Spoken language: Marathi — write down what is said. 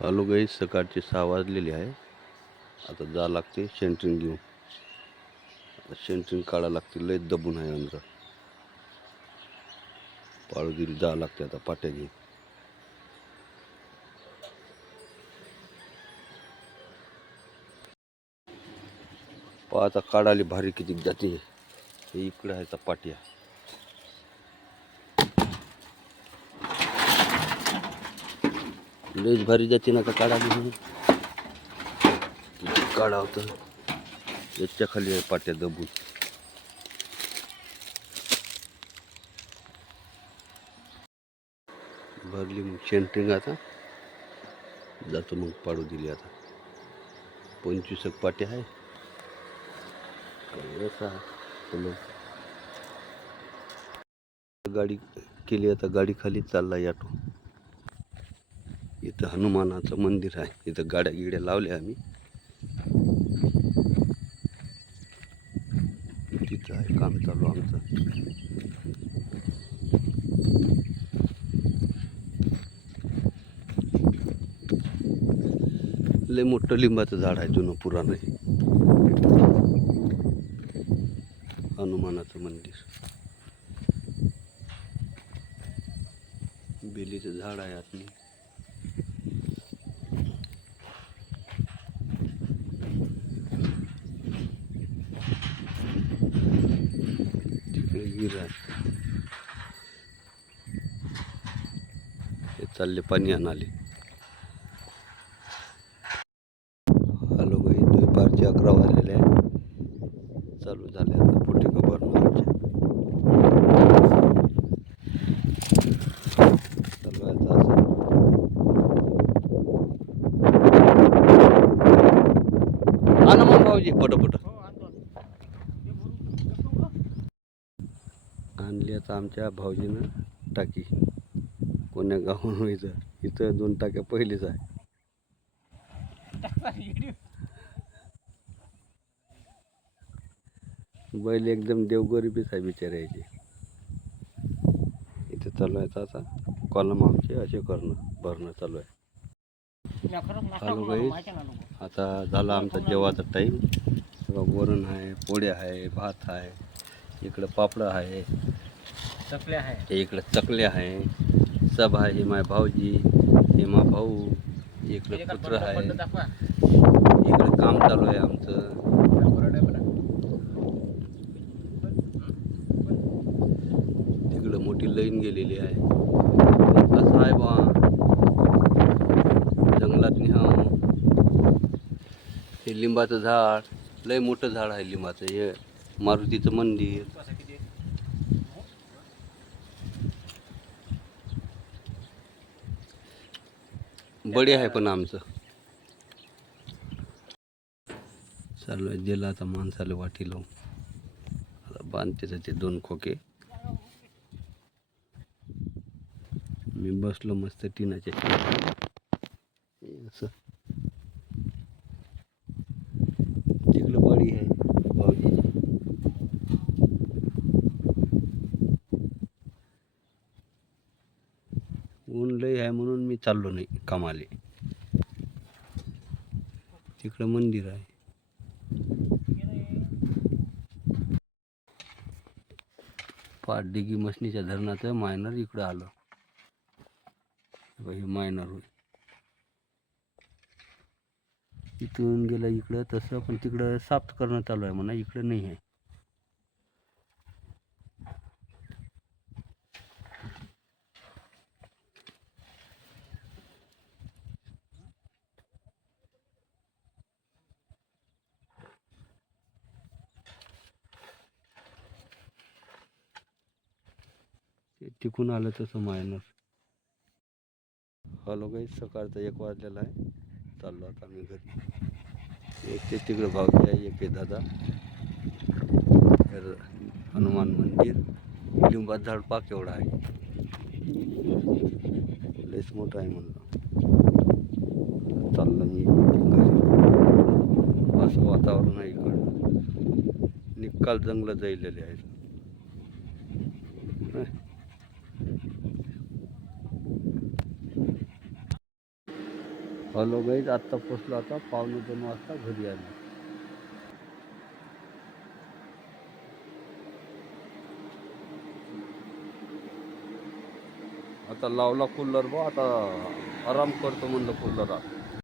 हॅलो गाईस, सकाळचे 6 वाजलेले आहे. आता जा लागते सेंटरिंग घेऊन. सेंटरिंग काढा लागते, लय दबून आहे अंदर. पाळूगिरी जा लागते आता पाट्या घेऊन. आता काढाली भारी किती जाते. हे इकडे आहे पाट्या. लयच भारी जाते ना, का काढाली काढा होतं. याच्या खाली आहे पाट्या दबून. भरली मग सेंटरिंग. आता जातो मग पाडू दिली. आता 25 पाट्या आहे. गाडी केली. आता गाडी खाली चालला ऑटो. इथं हनुमानाचं मंदिर आहे. इथं गाड्या गिड्या लावल्या आम्ही. तिथं आहे काम चालू आमचं. लय मोठं लिंबाचं झाड आहे, जुनं पुराण आहे. हनुमानाचं मंदिर. बेलीचं झाड आहे आतनी. तिकडे गिर आहे. हे चालले पाणी आणाले. हॅलो बाई, दुपारचे 11 वाजलेले आहे. चालू झाले आता पोटे भरणं आमच्या. चालू आहे असं. आणा मग भाऊजी पटपट. आणली आता आमच्या भाऊजीनं टाकी. कोण्या गावाहून इथं 2 टाक्या पहिलीच आहे. बैल एकदम देवगरीबीच आहे बिचारायची. इथे चालू आहे आता कॉलम आमचे असे भरणं चालू आहे. हॅलो गाईस, आता झाला आमचा जेवायचा टाईम. वरण आहे, पोळ्या आहे, भात आहे, इकडं पापड आहे, चकल्या आहे, इकडं चकल्या आहे, सब आहे. हे माय भाऊजी, हे मा भाऊ, इकडं पुत्र आहे. इकडं काम चालू आहे आमचं. तिकडं मोठी लाईन गेलेली आहे. असं आहे बा जंगलात निहा. हे लिंबाचं झाड, लय मोठं झाड आहे लिंबाचं. हे मारुतीचं मंदिर. बडे आहे पण आमचं. चालू आहे दिला आता माणसाला वाटी लावून. आता बांधते त्याचे 2 खोके. मी बसलो मस्त टिनाच्या असं. तिकडं बडी आहे भाऊजी. ऊन लय आहे म्हणून मी चाललो नाही कामाले. तिकडं मंदिर आहे. पाठडिगी मसनीच्या धरणाचं मायनर इकडं आलं. हे मायनर होय. इथून गेलं इकडं तसं, पण तिकडं साफ करणं चालू आहे म्हणा. इकडं नाही आहे. तिकून आलं तसं मायनर. हॅलो गाईस, सकाळचा 1 वाजलेला आहे. चाललो आता आम्ही घरी. एक ते तिकडं भाऊजी आहे, एक दादा. हनुमान मंदिर. लिंबाचं झाड पाक एवढा आहे. लयच मोठं आहे म्हणलं. चाललं मी घरी. असं वातावरण आहे इकडं. निकाल जंगलं जायलेले आहेत. हॅलो गाईज, आत्ता पोचलो, आता 1:15 वाजता घरी आलो. आता लावला कूलर बा, आता आराम करतो म्हणलं कूलरात.